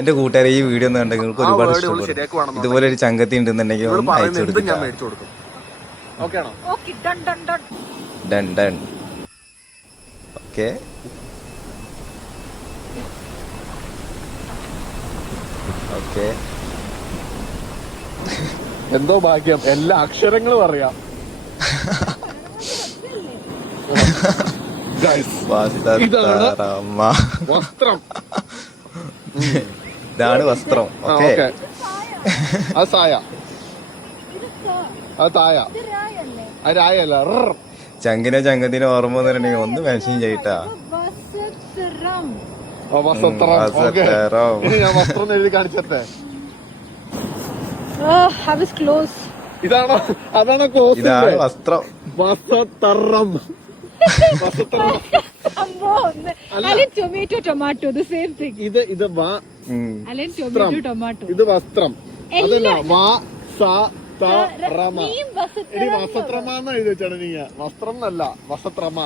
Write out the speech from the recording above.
എന്റെ കൂട്ടുകാരെ ഈ വീഡിയോ ഒന്ന് കണ്ടെങ്കിൽ നിങ്ങൾക്ക് ഒരുപാട് ഇഷ്ടപ്പെടും. ഇതുപോലെ ഒരു ചങ്കത്തി ഉണ്ടെന്നുണ്ടെങ്കിൽ ഒന്ന് അയച്ചു കൊടുക്കും. Done done. Okay okay. എന്തോ ഭാഗ്യം, എല്ലാ അക്ഷരങ്ങളും അറിയാം. വസ്ത്രം, ഇതാണ് വസ്ത്രം. ഓക്കെ. അത് സായ, അത് തായ, അത് രായല്ല. ചങ്കത്തിനോ ഓർമ്മ വന്നിട്ടുണ്ടെങ്കിൽ ഒന്ന് മെൻഷൻ ചെയ്യട്ടാ. വസ്ത്രം. ഞാൻ വസ്ത്രം എഴുതി കാണിച്ചേ. ഇതാണോ? അതാണോ ക്ലോസ്? ഇതാണ് വസ്ത്രം. വസ്ത്രം. Tomato the same thing. ഇത് ഇത് വസ്ത്രം. അതല്ല വസ്ത്രമ എഴുതി വെച്ചാണ് നീ. വസ്ത്രം എന്നല്ല, വസ്ത്രമ.